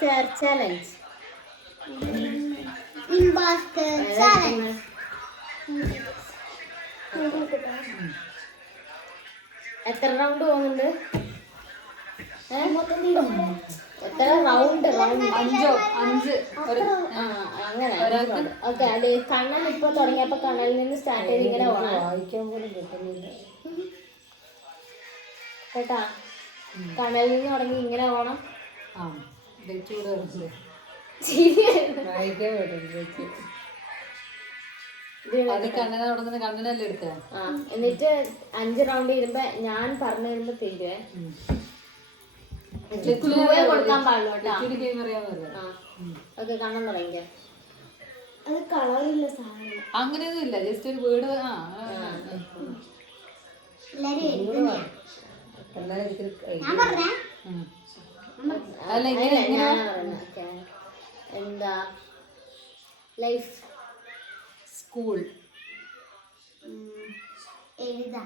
Imposter challenge. Imposter challenge. എത്ര round പോകുന്നുണ്ട്? എത്ര റൗണ്ട്? അങ്ങനെ. ഓക്കെ, അത് കണ്ണൻ ഇപ്പൊ തുടങ്ങിയപ്പോ കണ്ണനിൽ നിന്ന് സ്റ്റാർട്ട് ചെയ്ത് ഇങ്ങനെ പോകണം. വായിക്കാൻ പോലും കിട്ടുന്നില്ല കേട്ടാ, കണ്ണനിൽ നിന്ന് തുടങ്ങി ഇങ്ങനെ പോകണം. വായിക്കാൻ പറ്റും. കണ്ണനല്ലേ എടുക്ക. എന്നിട്ട് 5 റൗണ്ട് ചെയ്യുമ്പോ ഞാൻ പറഞ്ഞു തരുമ്പോ തീരുവേ. കൊടുക്കാൻ പാടുള്ളൂ കേട്ടോ. ഓക്കെ, കണ്ണൻ തുടങ്ങിക്കേ. അത് കളറില്ല സാധനം. അങ്ങനെയൊന്നും ഇല്ല, ജസ്റ്റ് ഒരു വീട്. എന്താ ലൈഫ്, സ്കൂൾ, എഴുതാ,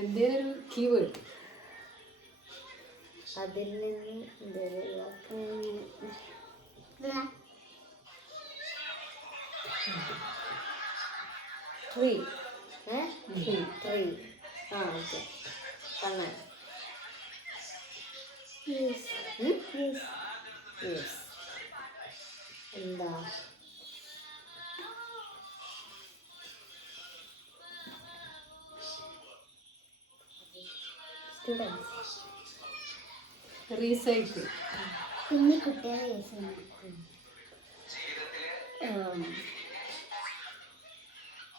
എന്തേലും ഒരു കീവേഡ്. അതിൽ നിന്ന് ട്രീ. ട്രീ. ഓക്കെ, കണ്ണൻ. എന്താ സ്റ്റുഡൻസ്, റീസൈക്കിൾ, കുഞ്ഞിക്കുട്ടികളെ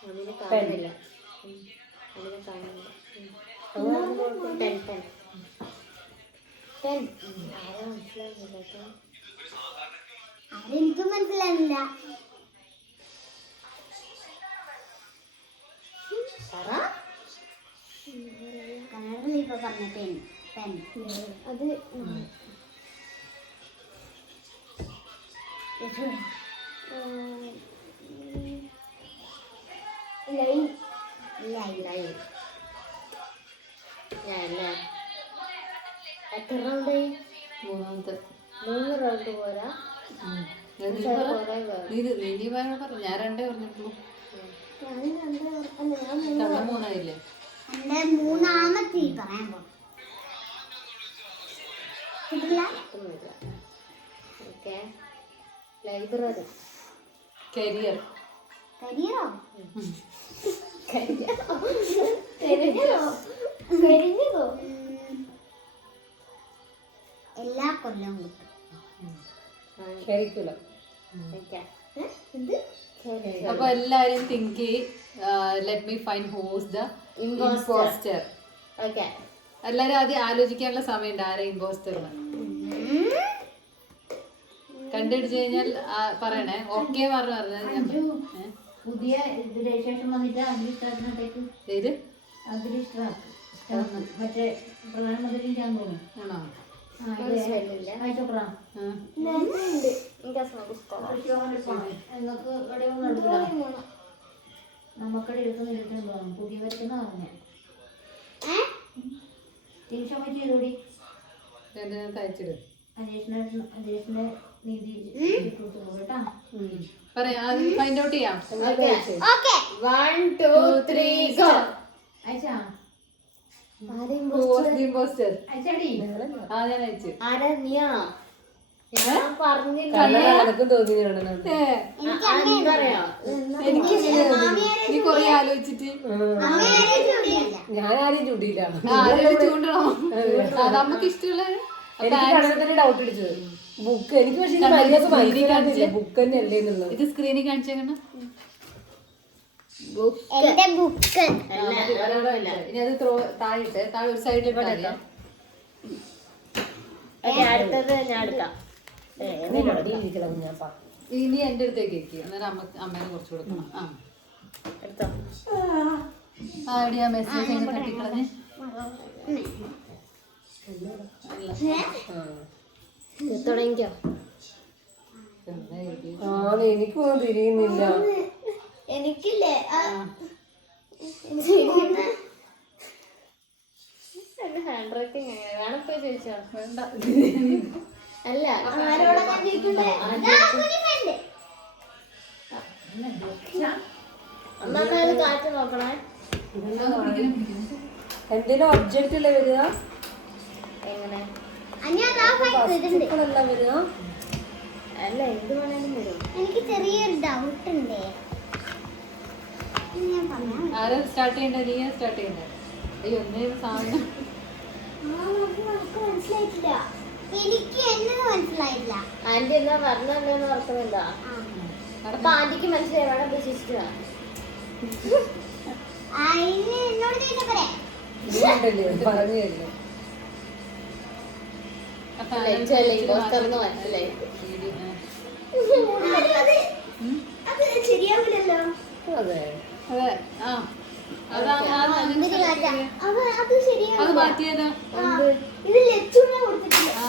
അതിനെ കാണുന്നില്ല. അതിനെ കാണുന്നില്ല. അതെനിക്കും മനസ്സിലാവില്ല. കന്നഡ ഇപ്പൊ പറഞ്ഞ പെൻ. അത് എത്ര റൗണ്ട്? 3ാമത്തെ. 3 റൗണ്ട് പോരാ. ഞാൻ 2 പറഞ്ഞിട്ടുള്ളൂ. കണ്ണൻ 3ആയില്ലേ? എന്റെ 3ാമത്തെ പറയാൻ പോകും. ഓക്കെ, ലൈബ്രറി, കരിയർ, കരിയറോ? എല്ലാ കൊല്ലം കിട്ടും. കരിക്കുലം. അപ്പൊ എല്ലാരും think let me find who's the impostor. Okay, എല്ലാരും ആദ്യം ആലോചിക്കാനുള്ള സമയമുണ്ട് ആരാ ഇമ്പോസ്റ്റർ കണ്ടുപിടിച്ചു കഴിഞ്ഞാൽ പറയണേ. ഓക്കെ പറഞ്ഞു പുതിയ രജിസ്ട്രേഷൻ വന്നിട്ട് അഗ്രിസ്റ്റാറിനകത്തേക്ക് പേര് മറ്റേ പ്രധാനമന്ത്രിന്റെ തോന്നുന്നു. ആണോ? എന്നൊക്കെ ഇവിടെ ഒന്നും എടുക്കില്ല. നമുക്കടെ എടുക്കുന്നില്ലെന്ന് തോന്നുന്നു. പുതിയ വരയ്ക്കുന്ന പറഞ്ഞേ ടെൻഷൻ പറ്റി ചെയ്തോടി. അയച്ചിട്. അന്വേഷണ നീതി കേട്ടാ. പറയാ, ഫൈൻഡ് ഔട്ട് ചെയ്യാം. 1 2 3 ഗോ. അയച്ചാ ഇമ്പോസ്റ്റർ അയച്ചാടി. ഞാൻ അയച്ചു. ആരാ? നീയാണോ? ഞാൻ പറഞ്ഞില്ല. എനക്കും തോന്നിയാണ്. എനിക്ക് നീ കൊറേ ആലോചിച്ചിട്ട് ഞാൻ ആരെയും ചൂണ്ടിയില്ല. ചൂണ്ടണോ? നമുക്ക് ഇഷ്ടമുള്ള എനിക്ക് ഡൗട്ട് അടിച്ചത് ബുക്ക്. എനിക്ക് പക്ഷേ ബുക്ക് തന്നെ അല്ലേ എന്നുള്ളത്. ഇത് സ്ക്രീനിൽ കാണിച്ചേക്കണ എന്റെ ബുക്ക്. ഇനി അത് താഴെ ഒരു സൈഡിൽ അടുത്തത് ഞാൻ എടുക്കാം. ഇനി എന്റെ അടുത്തേക്ക് വെക്കുക. അന്നേരം അമ്മേനെ കുറച്ച് കൊടുക്കണം. എടുത്തോ. ആ മെസ്സേജ് തട്ടിക്കളഞ്ഞ്. തുടങ്ങിക്കോ. എനിക്കൊന്നും തിരിയുന്നില്ല. എനിക്കില്ലേ ചോദിച്ചോ വേണ്ട. അല്ല ആരോടാ ഞാൻ ചോദിക്കണ്ടേ? ഒന്നാമത് കാറ്റ് നോക്കണേ. എന്തെങ്കിലും ഒബ്ജക്റ്റ് അല്ലേ വരിക? എങ്ങനെ? വസ്തുക്കളല്ല വരിക. അല്ല എന്ത് വേണേലും വരും. എനിക്ക് ചെറിയൊരു ഡൗട്ട് ഉണ്ട്. ഞാൻ പറയാം. ആരാ സ്റ്റാർട്ട് ചെയ്യണ്ടേ? നീയാ സ്റ്റാർട്ട് ചെയ്യണ്ടേ? അയ്യോ ഒന്നേ സാധനം. നമുക്ക് മനസ്സിലായിട്ടില്ല. എനിക്ക് എന്നത് മനസ്സിലായില്ല. ആന്റി എന്താ പറഞ്ഞെന്ന് ഓർക്കുന്നുണ്ടോ? അപ്പൊ ആന്റിക്ക് മനസ്സിലായി വേണം പ്രതീക്ഷിച്ചതാ. അതിന് എന്നോട് ചോദിച്ചപ്പോഴേ ഇതുകൊണ്ടല്ലേ പറഞ്ഞു തരുന്നത്. പോസ്റ്ററിന്ന് മനസ്സിലായി. അത് ശരിയാവില്ലല്ലോ. അതെ. അതെ. ആ അതാ അത് ശരിയാവില്ല. അത് മാറ്റിയതാ. ഇത് ലച്ചുവിനെ കൊടുത്തിട്ടില്ല. ആ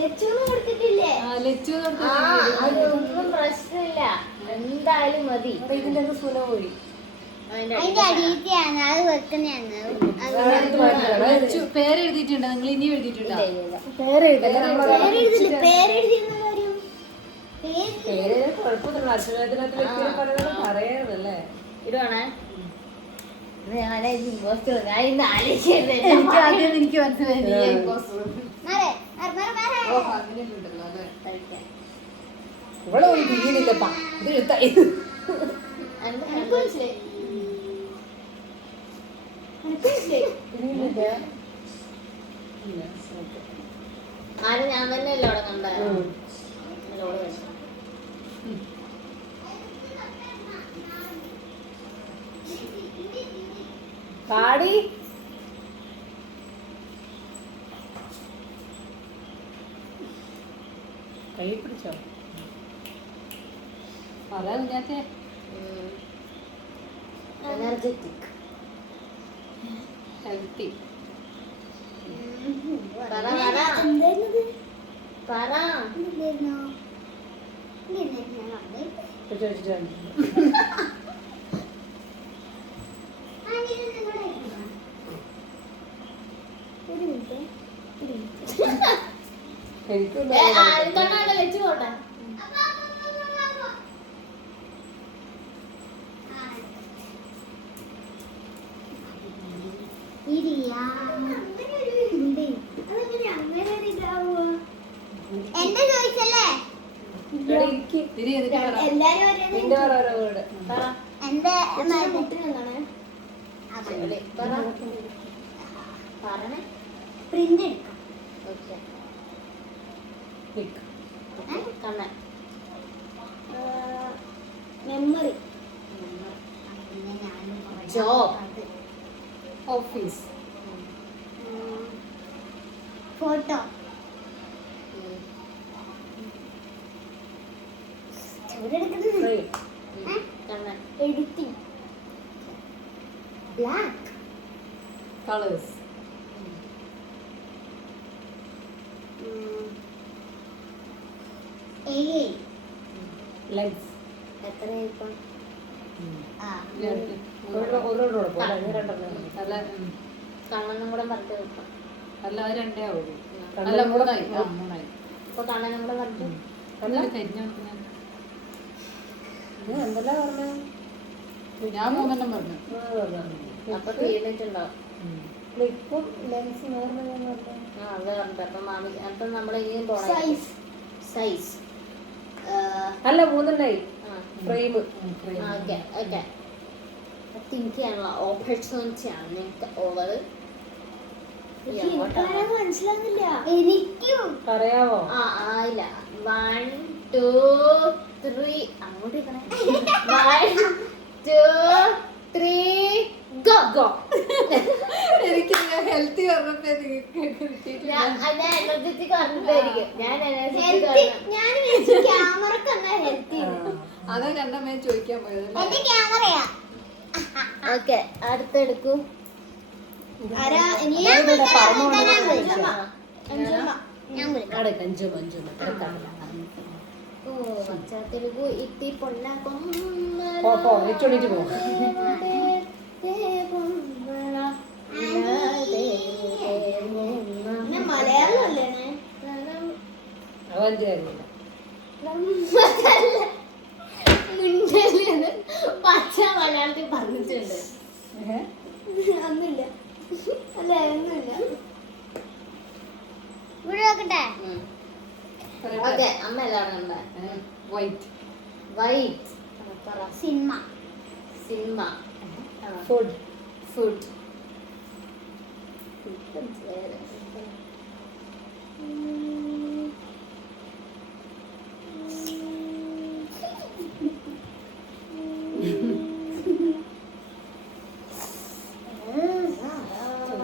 ലച്ചുവിനെ കൊടുത്തിട്ടില്ലേ? ലച്ചു ആ അതൊന്നും പ്രശ്നമില്ല, എന്തായാലും മതി. അപ്പൊ ഇതിന്റെ അത് സുന പോയി. അതിന്റെ അടിയത്തെയാണ് അത് വെക്കുന്നതാണ്. ലച്ചു പേര് എഴുതിയിട്ടുണ്ടോ? നിങ്ങൾ ഇനി എഴുതിയിട്ടുണ്ടോ? പേരെഴുതിരുന്ന കാര്യം പേര് കുഴപ്പമൊന്നുമില്ല. അക്ഷരത്തിനകത്ത് വ്യക്തിയെ പറയാറുണ്ടല്ലേ? ഇടുവാണേ. പോസ്റ്റർ ഞാൻ ഇന്ന് ആലോചിച്ചത്. എനിക്ക് ആദ്യം എനിക്ക് മനസ്സിലായി. അങ്ങനെയുണ്ടല്ലോ അല്ലേ? ഇവിടെ ഒന്നും തിരിയുന്നില്ലപ്പാ. ഇത് എഴുത്തായി. എനിക്ക് മനസ്സിലായി. ആരും ഞാൻ തന്നെയല്ലേ അവിടെ കണ്ടത്. കാടി കൈ പിടിച്ചോ? പറയാ കുഞ്ഞാത്തെ. എനർജറ്റിക്. ഹെൽത്തി. പറ പറ എന്തായിരുന്നത്? പറ. എന്തായിരുന്നോ? എന്തായിരുന്നു ഞാൻ കണ്ടത്? ചോദിച്ചിട്ടുണ്ട്. ഒരു മിനിറ്റ്. എനിക്കൊന്നും കണ്ണാടെ വെച്ച് പോട്ടെ. എന്റെ ചോദിച്ചല്ലേ? തിരി എന്നിട്ട് പറ. എല്ലാരും നിന്റെ ഓരോ വീട് പറ. എന്റെ മുട്ടിനെന്താണ്? പറ. പറഞ്ഞേ. പ്രിന്റ് എടുക്കാം. ഓക്കെ. നിക്ക്. Kannan. Memory. Job. Office. Photo. Frame. Kannan. Editing. Black. Colours. Lens. എത്ര ഇപ്പം? ഒരോട് പോലെ രണ്ടെണ്ണം. അല്ല കണ്ണനും കൂടെ പറഞ്ഞു വെക്കാം. അല്ല അത് രണ്ടേ ആവുള്ളൂ. അല്ല മൂന്നായി. ആ മൂന്നായി. അപ്പൊ കണ്ണനും കൂടെ പറഞ്ഞു. അല്ല കരിഞ്ഞ നോക്കുന്നത്. എന്തെല്ലാം പറഞ്ഞ? ഞാൻ മൂന്നെണ്ണം പറഞ്ഞു. അപ്പൊ തീർന്നിട്ടുണ്ടാവും. ക്ലിപ്പും ലെൻസും വേറെ ആ അത് പറഞ്ഞു. അപ്പൊ മാമി അപ്പൊ നമ്മളെ ഇനിയും പോണം. സൈസ്. അല്ല മൂന്നെണ്ണായി. ഫ്രെയിം. Okay okay. തിങ്ക് ചെയ്യാനുള്ള ഓപ്പർച്യൂണിറ്റി ആണ് നിങ്ങൾക്ക് ഉള്ളത്. മനസ്സിലാകുന്നില്ല. എനിക്കും പറയാവോ? ആ ആയില്ല. 1 2 3 അങ്ങോട്ട് നിൽക്കണേ. 1 2 3 ഗോ. എനിക്ക് ഹെൽത്തി പറഞ്ഞപ്പോ കിട്ടിയിട്ടില്ല. ഞാൻ എനർജറ്റിക് പറഞ്ഞിട്ടായിരിക്കും. ഞാൻ ഹെൽത്തി. ഞാൻ ക്യാമറക്ക് എന്നാ ഹെൽത്തി. അതാ രണ്ടമ്മേ ചോദിക്കാൻ പോയത്. എന്റെ ക്യാമറയാ. ഓക്കെ അടുത്തെടുക്കൂ. ഓ മച്ചാ തെലുഗു ഇത്തി പൊന്ന ഇച്ചോണ്ടിട്ട് പോ. പറഞ്ഞിട്ട് കാര്യമില്ല. മുണ്ടേന്ന് പച്ച മലയാളത്തിൽ പറഞ്ഞിട്ടുണ്ട്. ഒന്നുമില്ല. അല്ല ഒന്നുമില്ല. ഇവിടെ നോക്കട്ടെ. ഓക്കെ, അമ്മ എല്ലാവരും കണ്ട white white cinema. Cinema food. Food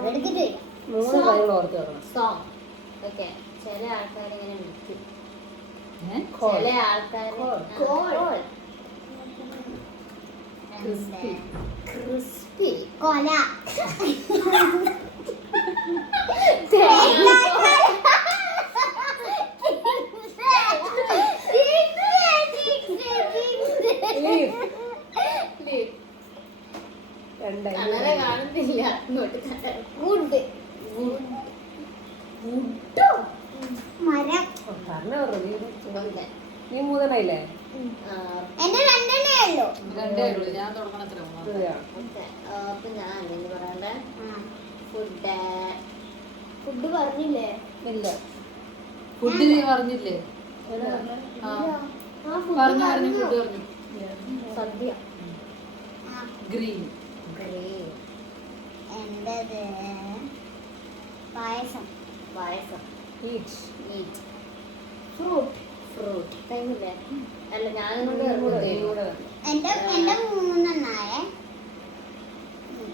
എടുത്തിട്ട് 3 കാര്യങ്ങൾ ഓർത്ത് വെക്കണം. സോങ്. ഓക്കെ, ചില ആൾക്കാർ ഇങ്ങനെ വിളിക്കും. Call. ചില ആൾക്കാർ ക്രിസ്പി കൊല. Leave. രണ്ടായി. അങ്ങനെ കാണുന്നില്ല. ഇങ്ങോട്ട് വുഡ്. മരം. പറഞ്ഞോ ഓക്കെ. നീ 3 എന്റെ 2 ഉള്ളൂ. രണ്ടേ ഉള്ളൂ. ഞാൻ തുടങ്ങണത്ര ഓക്കെ, അപ്പൊ ഞാൻ എന്തെങ്കിലും പറയണ്ടേ? ഫുഡ് ഫുഡ് പറഞ്ഞില്ലേ? ഇല്ല. ഫുഡ് നീ പറഞ്ഞില്ലേ? പറഞ്ഞു പറഞ്ഞു ഫുഡ് പറഞ്ഞു. സദ്യ. ഗ്രീൻ. എന്റേത് പായസം. പായസം. ഈച്ച്. ഈറ്റ്. ഫ്രൂട്ട്. ഫ്രൂട്ട്. കഴിഞ്ഞില്ലേ? അല്ല, ഞാനും കൂടെ എന്റെ 3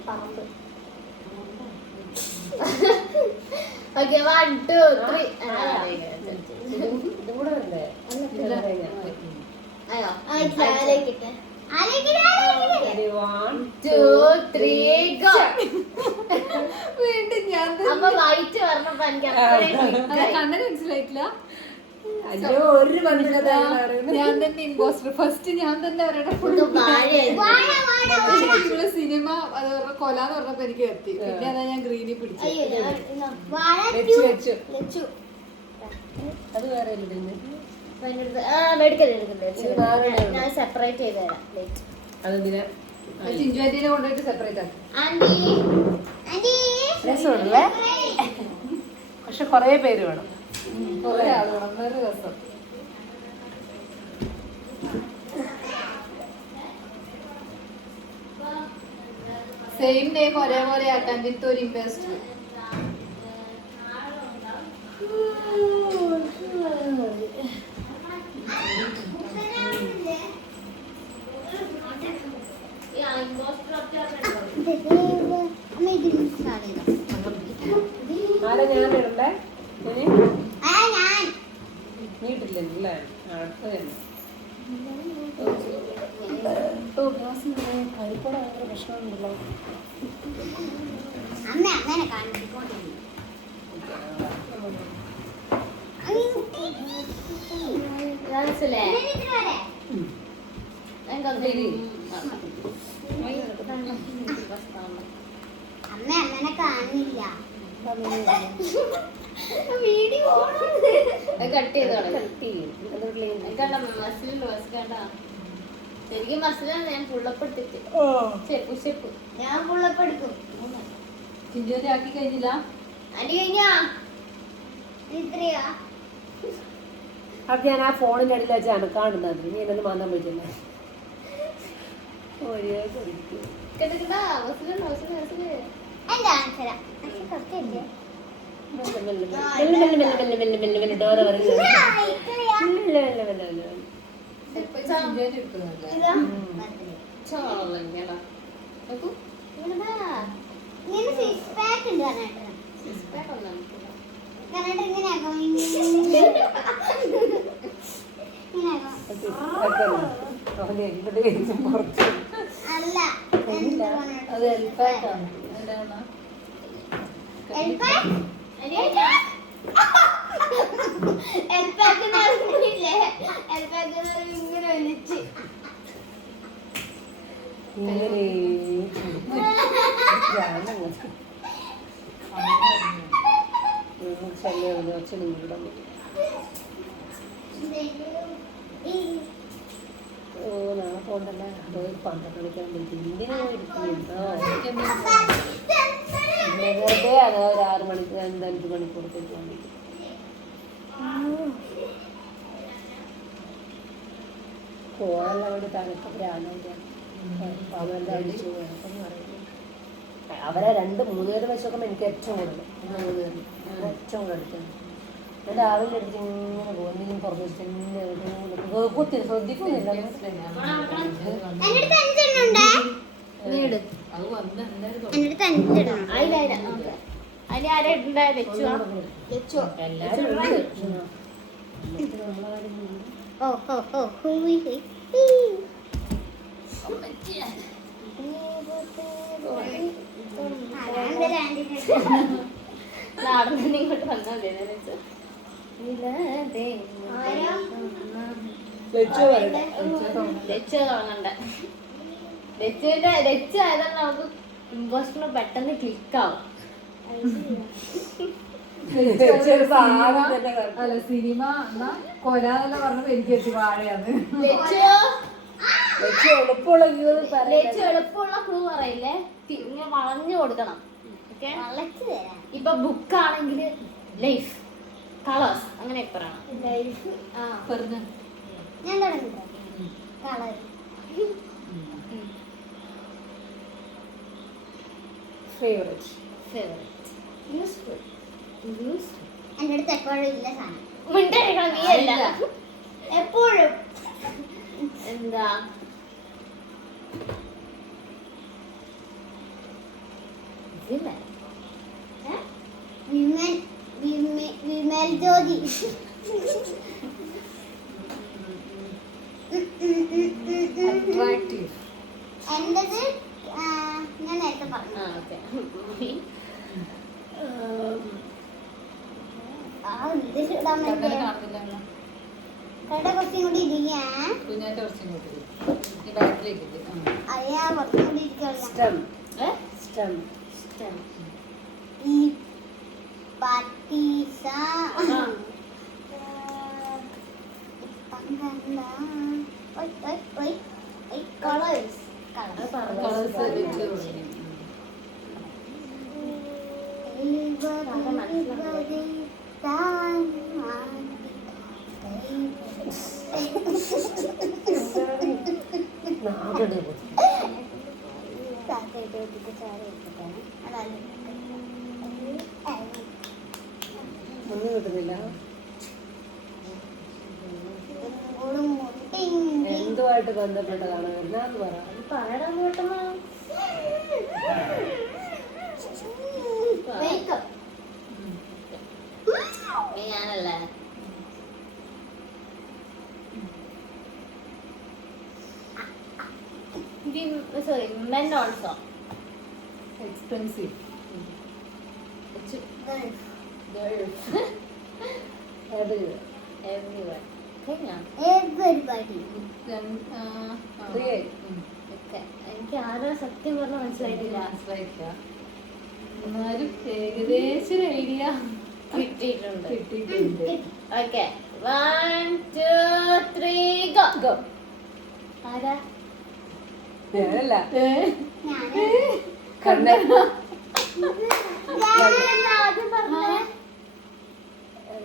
പറമ്പ്. ഓക്കെ, 1 2 3. ഇതും കൂടെ വരണ്ടേ? അയ്യോ, ആലോചിക്കട്ടെ. 1 2 3 ഗോ. വീണ്ടും ഞാൻ അപ്പൊ വൈറ്റ് പറഞ്ഞപ്പോ എനിക്ക് അത്രയും കണ്ണന് മനസ്സിലായിട്ടില്ല. അയ്യോ, ഒരു ബന്ധുക്കഥ ഞാൻ തന്നെ ഇമ്പോസ്റ്റർ. ഫസ്റ്റ് ഞാൻ തന്നെ അവരുടെ ഫുഡ് ശരിക്കുള്ള സിനിമ അത് പറഞ്ഞ കൊല എന്ന് പറഞ്ഞപ്പോ എനിക്ക് എത്തി. പിന്നെ അതാ ഞാൻ ഗ്രീനിൽ പിടിച്ചു. വെച്ചു. അത് വേറെ മെഡിക്കൽ എടുക്കുന്നുണ്ട്. ഞാൻ സെപ്പറേറ്റ് ചെയ്ത് തരാം. അതെന്തിനാ? ചിഞ്ചുവാറ്റിനെ കൊണ്ടുപോയിട്ട് സെപ്പറേറ്റ് ആക്കി. ആന്റി രസമുണ്ടല്ലേ? പക്ഷെ കൊറേ പേര് വേണം. കുറെ ആള് വേണം. നല്ല രസം. സെയിം നെയിം ഒരേപോലെ ആക്കാൻ വിത്ത് ഒരു ഇൻവെസ്റ്റ്. അമ്മ ഇതിന് സ്റ്റാർട്ട് ചെയ്തോ. ആരാ ഞാൻ ഇടണ്ടേ? ഞാൻ നീട്ടില്ലേ? അടുത്ത കരിപ്പട ഭയങ്കര പ്രശ്നമുണ്ടല്ലോ. അമ്മ അങ്ങനെ കാണിക്കൊണ്ടിരുന്നു. മനസ്സിലേ? അമ്മ അങ്ങനെ കാണില്ല. Video cut ചെയ്തോളെ. മസിൽ കണ്ട ശരിക്കും മസിലാണ് ഞാൻ ഫുള്ളപ്പെടുത്തിട്ട്. ചെപ്പ് ഞാൻ പുള്ളപ്പെടുക്കും. ചിഞ്ചുവാറ്റി ആക്കി കഴിഞ്ഞില്ല. അടി കഴിഞ്ഞാ ഇത്രയാ അത് ഞാൻ ആ ഫോണിന്റെ അടിയിൽ വെച്ച് അനക്കാണ്ടുന്നത്. നീ എന്നെ മാന്താൻ പറ്റില്ല. കേട്ടിട്ടുണ്ടാ? മസിലുണ്ടോ? മസില് എന്റെ ആൻസറാ. കുറച്ചില്ലേ ഡോറ പറയുന്നത്. ചിഞ്ചുവാറ്റി എടുക്കുന്നില്ല. ഇതാ ചോളങ്ങടാ. നോക്കൂ, ഇങ്ങനെ സിക്സ് പാക്ക് ഉണ്ട് കർണാടക. കർണാടക ഇങ്ങനെയാക്കും. അല്ല അത് എൽപാക്കാണ്. എന്താണ്? ഇങ്ങനെ വലിച്ച് ഓ നാളെ പോകണ്ടല്ലേ പോയി 12 മണിക്കാൻ വിളിക്കും ഇങ്ങനെ എടുക്കുന്നുണ്ടോ വെറുതെ അത് ഒരു 6 മണിക്ക് 5 മണിക്കൂർ പോകാൻ പറ്റും കോഴെല്ലാം വേണ്ടി തണുപ്പൊക്കെ അവൻ്റെ അടിച്ചു പോയപ്പം പറയുന്നു അവരെ 2-3 പേര് വെച്ചോക്കുമ്പോൾ എനിക്ക് ഏറ്റവും കൂടുതൽ 3 പേര് ഏറ്റവും കൂടുതൽ എടുക്കുന്നു ഞാൻ രാവിലെ എടുത്ത് ഇങ്ങനെ പോകും എന്തെങ്കിലും പുറത്ത് വെച്ചിട്ട് കുത്തി ശ്രദ്ധിക്കുന്നില്ല നടന്നു ഇങ്ങോട്ട് വന്നാൽ ലച്ചു തുടങ്ങണ്ട ലച്ചു ആയതുകൊണ്ട് നമുക്ക് ഇമ്പോസ്റ്റർ പെട്ടെന്ന് ക്ലിക്കാവും. അല്ല സിനിമ എന്നാ കൊല എന്നല്ല പറഞ്ഞപ്പോ എനിക്ക് വെച്ച് വാഴയാണ്. എളുപ്പമുള്ള ക്ലൂ പറയില്ലേ, ഇങ്ങനെ വളഞ്ഞു കൊടുക്കണം. ഇപ്പൊ ബുക്കാണെങ്കിൽ ലൈഫ്, കളേഴ്സ് അങ്ങനെ പറയണം. ലൈഫ് ഞാൻ തുടങ്ങിട്ടോ കളർ ഫേവറേറ്റ് യൂസ്ഫുൾ. എൻ്റെ അടുത്ത് എപ്പോഴും ഇല്ല സാധനം. മിണ്ടായിരിക്കണം, നീ അല്ല എപ്പോഴും എന്താ വിമൽ ജ്യോതി. അട്രാക്റ്റീവ്. എന്റേത് ഞാൻ നേരത്തെ പറഞ്ഞു. ഇടാൻ പറ്റിയ കട കുറച്ചും കൂടി ഇരിക്കാ. കുഞ്ഞാറ്റ കുറച്ചും കൂടി ബാക്കിലേക്ക് അയ്യാ കുറച്ചും കൂടി ഇരിക്കണം. ഈ പാട്ടീസ കളേഴ്സ് ഒന്നും കിട്ടുന്നില്ല. എന്തുമായിട്ട് ബന്ധപ്പെട്ടതാണ് വരുന്നത് പറ. പറയാൻ കേട്ടമാ ഞാനല്ലേ sorry men also expensive. everywhere. everybody എനിക്ക് ആരോ സത്യം പറഞ്ഞ മനസ്സിലായിട്ടില്ല. എന്നാലും ഏകദേശം ഒരു ഐഡിയ കിട്ടിയിട്ടുണ്ട്. കിട്ടിയിട്ടുണ്ട്. Okay 1 2 3 go. ആരാ? ഞാനല്ല ഞാന് കണ്ണൻ. ആദ്യം പറഞ്ഞേ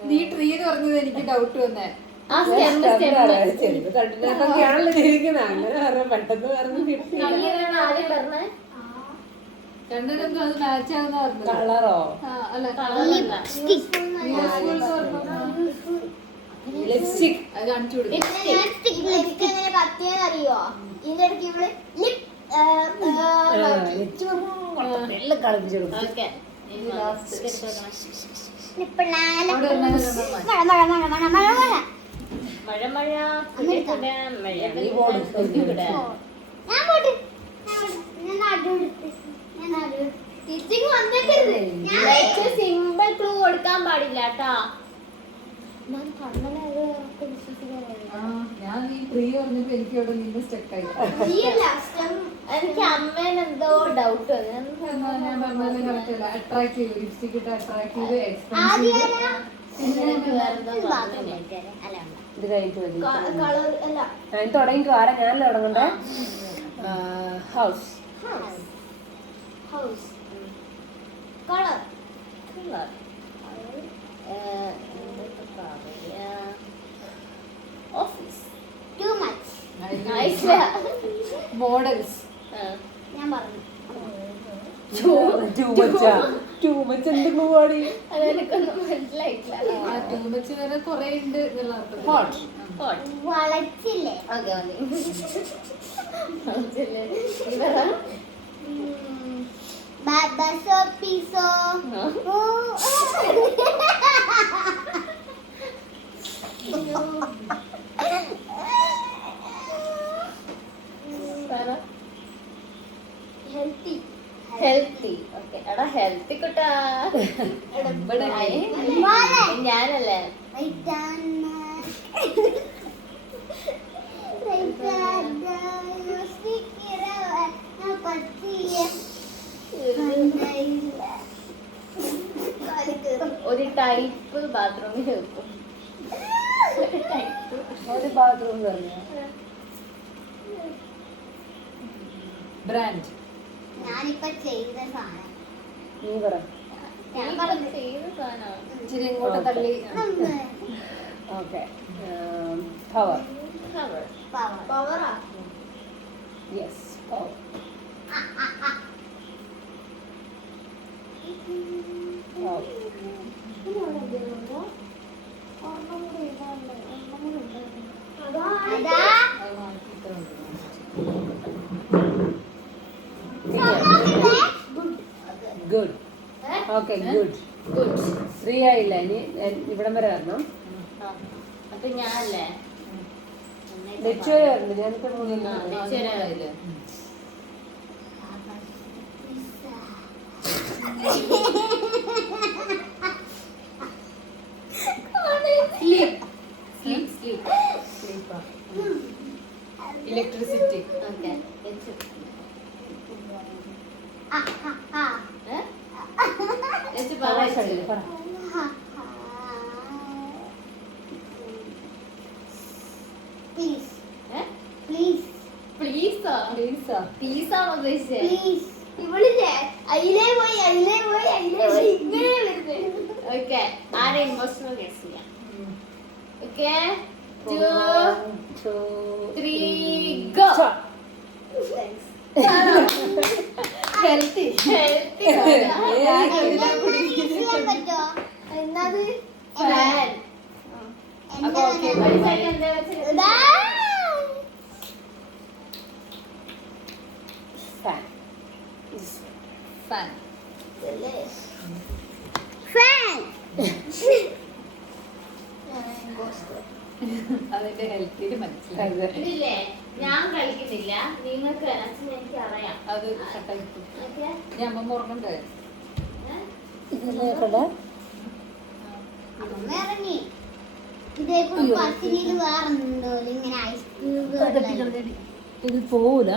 നീ ട്രീ എന്ന് പറഞ്ഞത് എനിക്ക് ഡൗട്ട് വന്നേ. ആ സ്റ്റെം ചെറുത് കണ്ടിട്ടൊക്കെയാണല്ലോ ഇരിക്കുന്നത്. അങ്ങനെ പറഞ്ഞ പെട്ടെന്ന് പറഞ്ഞു കിട്ടി. ആദ്യം പറഞ്ഞേ രണ്ടിനെന്തോ അത് മാച്ച് ആവുന്ന പറഞ്ഞത്. കളറോ? അല്ല ലിപ്സ്റ്റിക്. അത് കാണിച്ചു കൊടുക്കും. ഞാൻ ലിപ്സ്റ്റിക് എങ്ങനെ കത്തിയെന്ന് അറിയോ? ഇതിന്റെ ഇടയ്ക്ക് നമ്മള് ലിപ് എല്ലാം കളിപ്പിച്ചു കൊടുക്കും. ഓക്കെ അവിടെ ഒരെണ്ണം മഴ മഴ മഴ മഴ മഴ മഴ മഴ മഴ കുട മഴ നീ പോട്. കുട. ഞാൻ പോട്ട് ഞാൻ നടുവെടുത്ത് ഞാൻ നടുവെടുത്ത് സ്റ്റിച്ചിങ് വന്നേക്കരുത്. ഞാൻ സിമ്പിൾ ക്ലൂ കൊടുക്കാൻ പാടില്ല കേട്ടാ. ഞാൻ കണ്ണനെ ആ, ഞാൻ ഈ ട്രീ പറഞ്ഞപ്പോ എനിക്ക് അവിടെ നിന്ന് സ്റ്റക്കായി. എനിക്ക് അമ്മേനെ എന്തോ ഡൗട്ട് ഞാൻ പറഞ്ഞാലും കറക്റ്റല്ല. അട്രാക്റ്റീവ് ലിപ്സ്റ്റിക് ഇട്ട് അട്രാക്റ്റീവ് എക്സ്പെൻസീവ്. ആദ്യം വേറെന്തോ അല്ല ഇത് കഴിഞ്ഞിട്ട് മതി. കളർ അല്ല ഞാൻ തുടങ്ങിക്കോ. ആരാ? ഞാനല്ലേ തുടങ്ങണ്ടേ? ഹൗസ്. ഹൗസ് കളർ കളർ എന്താ ഓഫീസ്. Too much models. ഞാൻ പറഞ്ഞു ടൂ മച്ച് എന്ത് പോവാടി? അതെനിക്കൊന്നും മനസ്സിലായിട്ടില്ല. ടൂ മച്ച് വരെ കുറെ ഉണ്ട് എന്നുള്ള അർത്ഥത്തിൽ. ഹോട്ട്. വളച്ചില്ലേ ഓക്കെ മതി. ബസോ പീസോ ഹെൽത്തി ഹെൽത്തി. ഓക്കെ എടാ ഹെൽത്തി കുട്ടാ. ഞാനല്ലേ ഒരു ടൈപ്പ് ബാത്റൂമിൽ വെക്കും. ഒരു ബാത്റൂം പറഞ്ഞു. ബ്രാൻഡ്. ഞാനിപ്പോ ചെയ്ത സാധനം നീ പറ. ഞാൻ പറഞ്ഞു ചെയ്ത സാധനമാണ്. ഇച്ചിരി ഇങ്ങോട്ട് തള്ളി. ഓക്കെ. പവർ. Cover. പവറാ യെസ്, പവർ. അതാ ഗുഡ്. Okay, good. Good. 3 ആയില്ല. ഇനി ഇവിടം വരെ വരണം. അപ്പൊ ഞാനല്ലേ ലച്ചു വരെ വരണം. ഞാനിപ്പോ 3 മൂന്നായില്ലേ? ഇലക്ട്രിസിറ്റി. ഓക്കെ പറ. പ്ലീസ് പ്ലീസ് പ്ലീസാ പ്ലീസാ. പ്ലീസാണോ ഉദ്ദേശിച്ചത്? പ്ലീസ് ഇവളില്ലേ അയിലേ പോയി ഇങ്ങനെ വരുന്നത് ഓക്കെ ആരെ ഇമോഷണൽ ഗസ് ചെയ്യാം. Okay 2 2 3 go. ഹെൽത്തി. ഹെൽത്തി പറ്റോ എന്നത് ഫാൻ. എന്റെ ഒരു സെക്കൻഡ് വെച്ച് ഫാൻ. ഫാൻ. ഫാൻ അതിന്റെ ഹെൽത്തിൽ മനസ്സിലായി. ഇതില്ലേ ഞാൻ കളിക്കുന്നില്ല, നിങ്ങൾക്ക് അച്ഛൻ എനിക്ക് അറിയാം. അത് കട്ടായി. ഓക്കെ ഞാൻ അമ്മ ഉറങ്ങണ്ടേ? അമ്മ ഇറങ്ങി ഇതേക്കുറിച്ച് പത്തിരിയിൽ വേറുണ്ടോ ഇങ്ങനെ ഐസ് ക്യൂബ് ഇത് പോവൂല.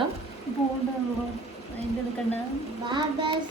ബാബാസ്